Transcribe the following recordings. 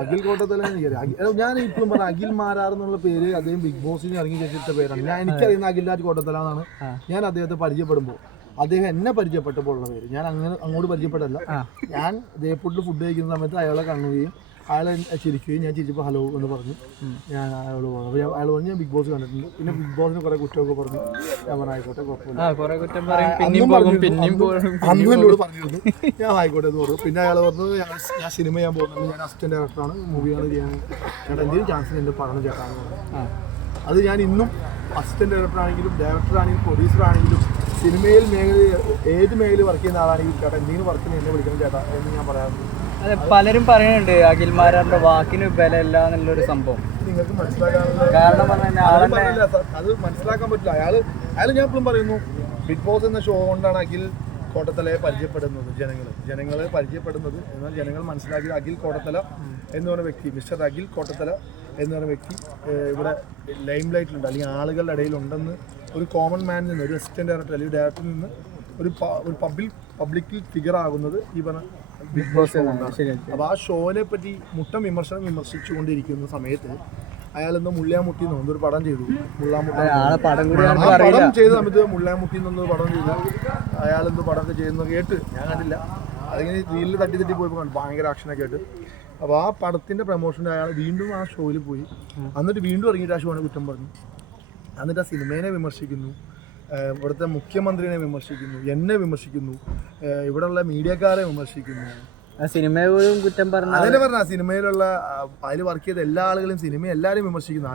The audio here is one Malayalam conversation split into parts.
അഖിൽ കോട്ടത്തല ഞാൻ ഇപ്പോഴും പറഞ്ഞ അഖിൽ മാരാർ എന്നുള്ള പേര് അദ്ദേഹം ബിഗ് ബോസിന് ഇറങ്ങി ചേച്ചിട്ട പേരാണ്. ഞാൻ എനിക്കറിയുന്ന അഖിൽ രാജ് കോട്ടത്തല എന്നാണ് ഞാൻ അദ്ദേഹത്തെ പരിചയപ്പെടുമ്പോൾ അദ്ദേഹം എന്നെ പരിചയപ്പെട്ടപ്പോൾ ഉള്ള പേര്. ഞാൻ അങ്ങനെ അങ്ങോട്ട് പരിചയപ്പെടല്ല. ഞാൻ ദേപ്പൂട്ടിൽ ഫുഡ് കഴിക്കുന്ന സമയത്ത് അയാളെ കാണുകയും അയാളെ ചിരിക്കുകയും ഞാൻ ചിരിച്ചപ്പോൾ ഹലോ എന്ന് പറഞ്ഞു. ഞാൻ അയാളോട് പറഞ്ഞു. അപ്പോൾ ഞാൻ- അയാൾ പറഞ്ഞു ഞാൻ ബിഗ് ബോസ് കണ്ടിട്ടുണ്ട്. പിന്നെ ബിഗ് ബോസിന് കുറേ കുറ്റമൊക്കെ പറഞ്ഞു. ഞാൻ പറഞ്ഞു ആയിക്കോട്ടെ കുഴപ്പമില്ല. അന്നും എന്നോട് പറഞ്ഞിരുന്നു. ഞാൻ ആയിക്കോട്ടെ എന്ന് പറഞ്ഞു. പിന്നെ അയാൾ പറഞ്ഞു ഞാൻ ഞാൻ സിനിമ ചെയ്യാൻ പോകുന്നത് ഞാൻ അസിസ്റ്റന്റ് ഡയറക്ടറാണ് മൂവിയാണ് ചെയ്യാൻ. ചേട്ടാ എന്തെങ്കിലും ചാൻസ് എന്റെ പറഞ്ഞു ചേട്ടാന്ന് പറഞ്ഞു. അത് ഞാൻ ഇന്നും അസിസ്റ്റന്റ് ഡയറക്ടർ ആണെങ്കിലും ഡയറക്ടർ ആണെങ്കിലും പ്രൊഡ്യൂസർ ആണെങ്കിലും സിനിമയിൽ മേഖല ഏത് മേഖലയിൽ വർക്ക് ചെയ്യുന്ന ആളാണെങ്കിലും ചേട്ടാ എന്തെങ്കിലും വർക്കിന് എന്നെ വിളിക്കണം ചേട്ടാ എന്ന് ഞാൻ പറയാറുണ്ട്. അതെ പലരും പറയുന്നുണ്ട് അഖിൽമാരാറിന്റെ വാക്കിന് ബലമില്ല എന്നുള്ളൊരു സംഭവം. നിങ്ങൾക്ക് കാരണം പറഞ്ഞാൽ അത് മനസ്സിലാക്കാൻ പറ്റില്ല. അയാൾ അയാൾ ഞാൻ എപ്പോഴും പറയുന്നു ബിഗ് ബോസ് എന്ന ഷോ കൊണ്ടാണ് അഖിൽ കോട്ടത്തലയെ പരിചയപ്പെടുന്നത്. ജനങ്ങൾ ജനങ്ങളെ പരിചയപ്പെടുന്നത് എന്നാൽ ജനങ്ങൾ മനസ്സിലാക്കിയത് അഖിൽ കോട്ടത്തല എന്ന് പറയുന്ന വ്യക്തി മിസ്റ്റർ അഖിൽ കോട്ടത്തല എന്ന് പറയുന്ന വ്യക്തി ഏഹ്, ഇവിടെ ലൈം ലൈറ്റിലുണ്ട് അല്ലെങ്കിൽ ആളുകളുടെ ഇടയിലുണ്ടെന്ന് ഒരു കോമൺ മാനിൽ നിന്ന് ഒരു അസിസ്റ്റന്റ് ഡയറക്ടർ അല്ലെങ്കിൽ ഡയറക്ടറിൽ നിന്ന് ഒരു പ- ഒരു പബ്ലിക് പബ്ലിക്കിൽ ഫിഗർ ആകുന്നത് ഈ പറഞ്ഞ ബിഗ് ബോസ് അപ്പോൾ ആ ഷോനെ പറ്റി മുട്ടം വിമർശനം വിമർശിച്ചുകൊണ്ടിരിക്കുന്ന സമയത്ത് അയാൾ എന്തോ മുള്ളിയാമുട്ടി എന്ന് പറഞ്ഞൊരു പടം ചെയ്തു. മുള്ളാമുട്ടി പടം ചെയ്ത സമയത്ത് മുള്ളാമുട്ടി എന്നൊരു പടം ചെയ്തു. അയാൾ എന്തോ പടമൊക്കെ ചെയ്യുന്നത് കേട്ട് ഞാൻ കണ്ടില്ല. അതിങ്ങനെ റീലിൽ തട്ടി തട്ടി പോയപ്പോൾ കണ്ടു. ഭയങ്കര ആക്ഷനൊക്കെ ആയിട്ട് അപ്പോൾ ആ പടത്തിന്റെ പ്രൊമോഷന്റെ അയാൾ വീണ്ടും ആ ഷോയിൽ പോയി. എന്നിട്ട് വീണ്ടും ഇറങ്ങിയിട്ട് ആ ഷോനെ കുറ്റം പറഞ്ഞു. എന്നിട്ട് ആ സിനിമേനെ വിമർശിക്കുന്നു. ഇവിടുത്തെ മുഖ്യമന്ത്രിനെ വിമർശിക്കുന്നു എന്നെ വിമർശിക്കുന്നു ഇവിടെ ഇവിടെയുള്ള മീഡിയക്കാരെ വിമർശിക്കുന്നു. സിനിമയെ പോലും കുറ്റം പറഞ്ഞ അതന്നെ പറഞ്ഞ സിനിമയിലുള്ള അതിൽ വർക്ക് ചെയ്ത എല്ലാ ആളുകളും സിനിമ എല്ലാവരും വിമർശിക്കുന്ന.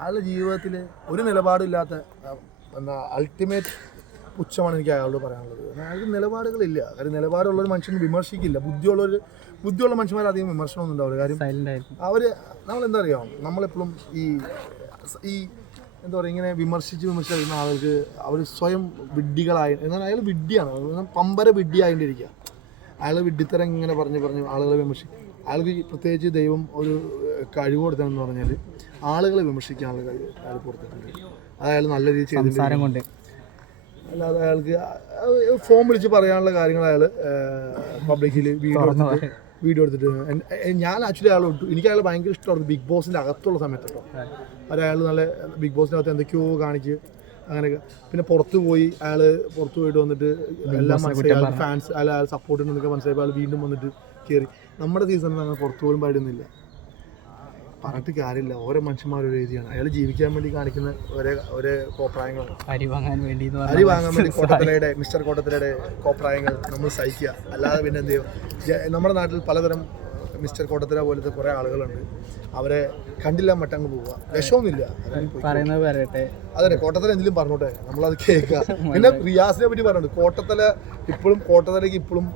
അയാളുടെ ജീവിതത്തിൽ ഒരു നിലപാടില്ലാത്ത ഇല്ലാത്ത എന്താ അൾട്ടിമേറ്റ് പുച്ഛമാണ് എനിക്ക് അയാളോട് പറയാനുള്ളത്. അയാൾക്ക് നിലപാടുകളില്ല. കാര്യം നിലപാടുള്ള ഒരു മനുഷ്യൻ വിമർശിക്കില്ല. ബുദ്ധിയുള്ള ഒരു ബുദ്ധിയുള്ള മനുഷ്യന്മാർ അധികം വിമർശനമൊന്നും ഉണ്ടാവില്ല. കാര്യം അവർ നമ്മളെന്താ അറിയാം? നമ്മളെപ്പോഴും ഈ ഈ എന്താ പറയുക ഇങ്ങനെ വിമർശിച്ച് വിമർശിച്ച് കഴിയുന്ന ആൾക്ക് അവർ സ്വയം വിഡ്ഢികളായി എന്നാൽ അയാൾ വിഡ്ഢിയാണ്. പമ്പര വിഡ്ഢിയായിട്ടിരിക്കുക. അയാൾ വിഡ്ഢിത്തരം ഇങ്ങനെ പറഞ്ഞ് പറഞ്ഞ് ആളുകളെ വിമർശിക്കും. അയാൾക്ക് ഈ പ്രത്യേകിച്ച് ദൈവം ഒരു കഴിവ് കൊടുത്തതെന്ന് പറഞ്ഞാൽ ആളുകളെ വിമർശിക്കാനുള്ള കഴിവ് അയാൾ കൊടുത്തിട്ടുണ്ട്. അത് അയാൾ നല്ല രീതിയിൽ ചെയ്തിട്ടുണ്ട്. അല്ലാതെ അയാൾക്ക് ഫോം വിളിച്ച് പറയാനുള്ള കാര്യങ്ങൾ അയാൾ പബ്ലിക്കിൽ വീഡിയോ വീഡിയോ എടുത്തിട്ട്. ഞാൻ ആക്ച്വലി അയാൾ എനിക്ക് അയാൾ ഭയങ്കര ഇഷ്ടമായിരുന്നു ബിഗ് ബോസിന്റെ അകത്തുള്ള സമയത്ത് കേട്ടോ അയാൾ നല്ല ബിഗ് ബോസിന്റെ അകത്ത് എന്തൊക്കെയോ കാണിച്ച് അങ്ങനെയൊക്കെ പിന്നെ പുറത്ത് പോയി അയാൾ പുറത്ത് പോയിട്ട് വന്നിട്ട് എല്ലാം മനസ്സിലായി. ഫാൻസ് അയാൾ അയാൾ സപ്പോർട്ട് ഉണ്ടെന്നൊക്കെ മനസ്സിലായപ്പോൾ അയാൾ വീണ്ടും വന്നിട്ട് കയറി നമ്മുടെ സീസണിൽ അങ്ങനെ പുറത്ത് പോലും പാടുന്നില്ല പറഞ്ഞിട്ട് കാര്യമില്ല ഓരോ മനുഷ്യന്മാർ ഒരു രീതിയാണ് അയാൾ ജീവിക്കാൻ വേണ്ടി കാണിക്കുന്ന ഒരേ ഒരേ കോപ്രായങ്ങളാണ് അരി വാങ്ങാൻ വേണ്ടി അരി വാങ്ങാൻ വേണ്ടി കോട്ടത്തലയുടെ മിസ്റ്റർ കോട്ടത്തലയുടെ കോപ്രായങ്ങൾ നമ്മൾ സഹിക്കുക അല്ലാതെ പിന്നെ എന്ത് ചെയ്യും നമ്മുടെ നാട്ടിൽ പലതരം മിസ്റ്റർ കോട്ടത്തല പോലത്തെ കുറേ ആളുകളുണ്ട് അവരെ കണ്ടില്ല മറ്റങ്ങ് പോവുക വിഷമൊന്നുമില്ല പറയട്ടെ അതന്നെ കോട്ടത്തല എന്തെങ്കിലും പറഞ്ഞോട്ടെ നമ്മളത് കേൾക്കുക പിന്നെ റിയാസിനെ പറ്റി പറഞ്ഞിട്ടുണ്ട് കോട്ടത്തല ഇപ്പോഴും കോട്ടത്തലയ്ക്ക് ഇപ്പോഴും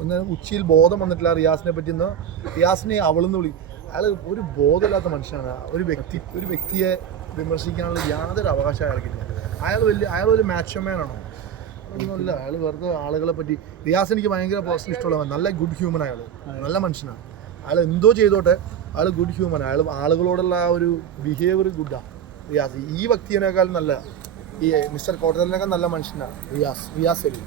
ഒന്ന് ഉച്ചിയിൽ ബോധം വന്നിട്ടില്ല റിയാസിനെ പറ്റി ഇന്ന് റിയാസിനെ അവളെന്ന് വിളി അയാൾ ഒരു ബോധമില്ലാത്ത മനുഷ്യനാണ്. ഒരു വ്യക്തി ഒരു വ്യക്തിയെ വിമർശിക്കാനുള്ള യാതൊരു അവകാശം അയാൾക്കില്ല അയാൾ വലിയ അയാൾ ഒരു മാച്ചോമാനാണോ ഒന്നുമല്ല അയാൾ വെറുതെ ആളുകളെ പറ്റി റിയാസ് എനിക്ക് ഭയങ്കര പേഴ്സണൽ ഇഷ്ടമുള്ളവൻ നല്ല ഗുഡ് ഹ്യൂമൻ അയാൾ നല്ല മനുഷ്യനാണ്. അയാൾ എന്തോ ചെയ്തോട്ടെ അയാൾ ഗുഡ് ഹ്യൂമൻ അയാൾ ആളുകളോടുള്ള ആ ഒരു ബിഹേവിയർ ഗുഡാണ് റിയാസ് ഈ വ്യക്തിയേക്കാൾ നല്ല ഈ മിസ്റ്റർ കോട്ടലിനേക്കാൾ നല്ല മനുഷ്യനാണ് റിയാസ്. റിയാസ് അലി